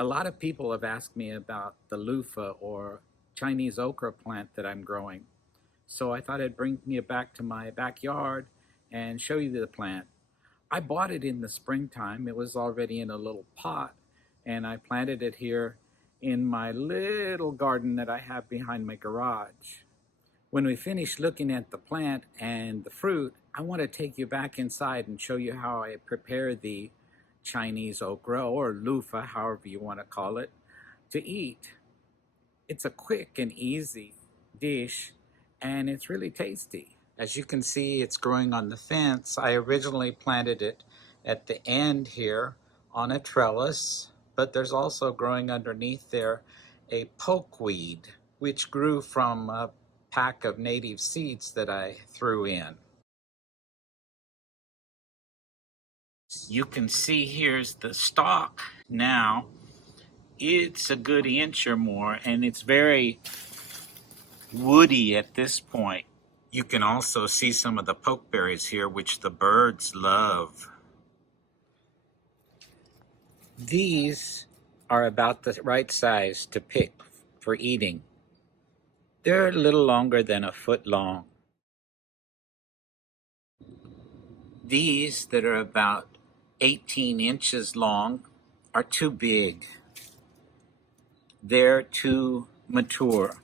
A lot of people have asked me about the loofah or Chinese okra plant that I'm growing. So I thought I'd bring you back to my backyard and show you the plant. I bought it in the springtime. It was already in a little pot, and I planted it here in my little garden that I have behind my garage. When we finish looking at the plant and the fruit, I want to take you back inside and show you how I prepare the Chinese okra or loofah, however you want to call it, to eat. It's a quick and easy dish, and it's really tasty. As you can see, it's growing on the fence. I originally planted it at the end here on a trellis, but there's also growing underneath there a pokeweed, which grew from a pack of native seeds that I threw in. You can see here's the stalk now. It's a good inch or more, and it's very woody at this point. You can also see some of the pokeberries here, which the birds love. These are about the right size to pick for eating. They're a little longer than a foot long. These that are about 18 inches long are too big. They're too mature.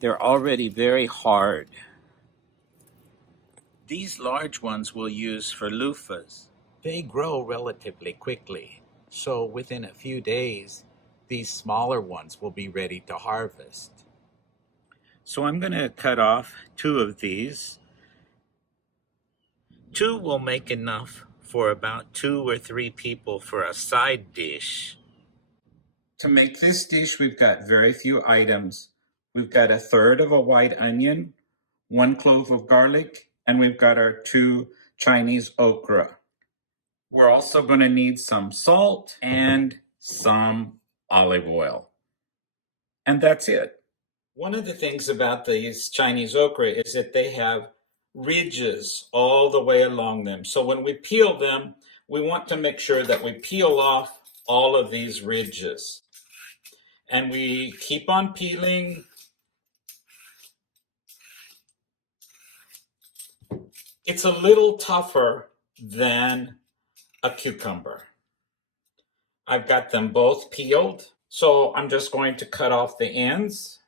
They're already very hard. These large ones we'll use for loofahs. They grow relatively quickly, so within a few days, these smaller ones will be ready to harvest. So I'm going to cut off 2 of these. 2 will make enough for about 2 or 3 people for a side dish. To make this dish, we've got very few items. We've got a third of a white onion, 1 clove of garlic, and we've got our 2 Chinese okra. We're also going to need some salt and some olive oil. And that's it. One of the things about these Chinese okra is that they have ridges all the way along them. So when we peel them, we want to make sure that we peel off all of these ridges. And we keep on peeling. It's a little tougher than a cucumber. I've got them both peeled, so I'm just going to cut off the ends.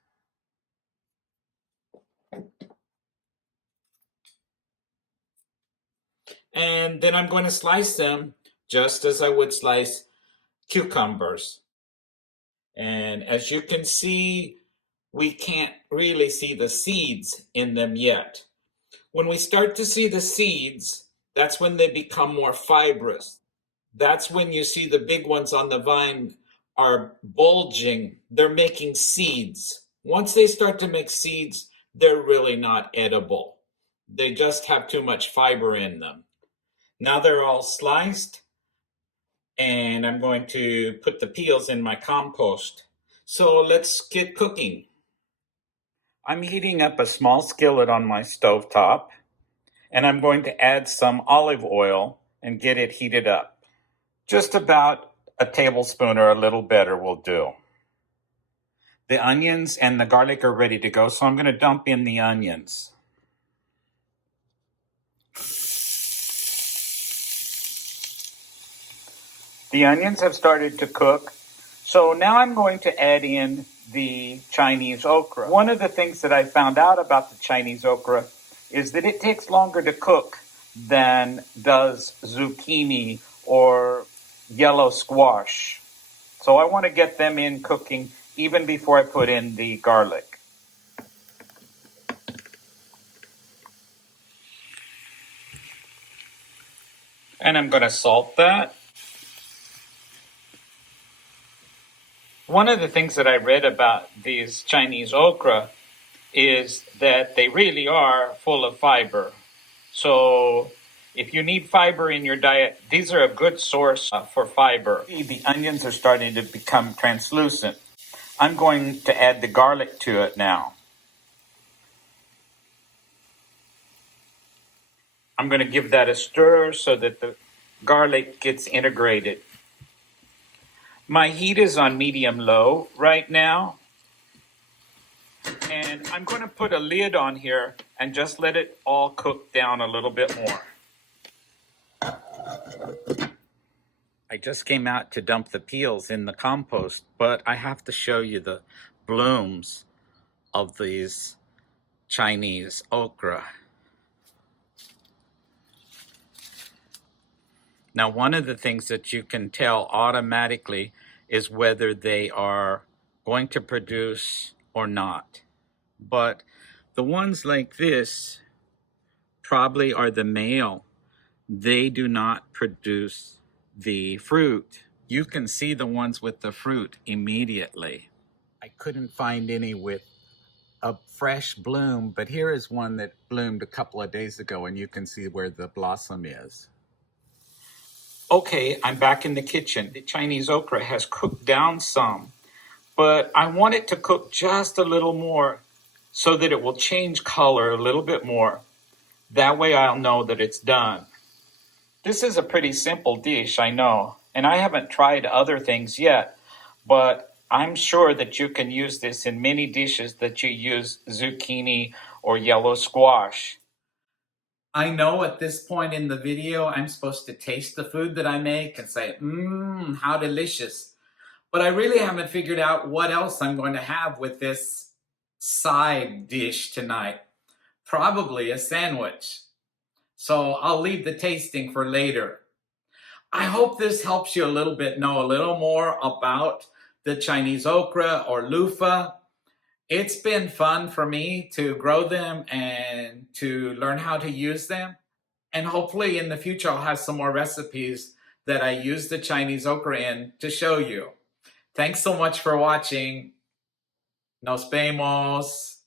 And then I'm going to slice them just as I would slice cucumbers. And as you can see, we can't really see the seeds in them yet. When we start to see the seeds, that's when they become more fibrous. That's when you see the big ones on the vine are bulging. They're making seeds. Once they start to make seeds, they're really not edible. They just have too much fiber in them. Now they're all sliced, and I'm going to put the peels in my compost. So let's get cooking. I'm heating up a small skillet on my stovetop, and I'm going to add some olive oil and get it heated up. Just about a tablespoon or a little better will do. The onions and the garlic are ready to go, so I'm going to dump in the onions. The onions have started to cook, so now I'm going to add in the Chinese okra. One of the things that I found out about the Chinese okra is that it takes longer to cook than does zucchini or yellow squash. So I want to get them in cooking even before I put in the garlic. And I'm going to salt that. One of the things that I read about these Chinese okra is that they really are full of fiber. So if you need fiber in your diet, these are a good source for fiber. The onions are starting to become translucent. I'm going to add the garlic to it now. I'm going to give that a stir so that the garlic gets integrated. My heat is on medium-low right now. And I'm going to put a lid on here and just let it all cook down a little bit more. I just came out to dump the peels in the compost, but I have to show you the blooms of these Chinese okra. Now, one of the things that you can tell automatically is whether they are going to produce or not. But the ones like this probably are the male. They do not produce the fruit. You can see the ones with the fruit immediately. I couldn't find any with a fresh bloom, but here is one that bloomed a couple of days ago, and you can see where the blossom is. Okay, I'm back in the kitchen. The Chinese okra has cooked down some, but I want it to cook just a little more so that it will change color a little bit more. That way I'll know that it's done. This is a pretty simple dish, I know, and I haven't tried other things yet, but I'm sure that you can use this in many dishes that you use zucchini or yellow squash. I know at this point in the video, I'm supposed to taste the food that I make and say, how delicious. But I really haven't figured out what else I'm going to have with this side dish tonight. Probably a sandwich. So I'll leave the tasting for later. I hope this helps you a little bit know a little more about the Chinese okra or loofah. It's been fun for me to grow them and to learn how to use them. And hopefully in the future, I'll have some more recipes that I use the Chinese okra in to show you. Thanks so much for watching. Nos vemos.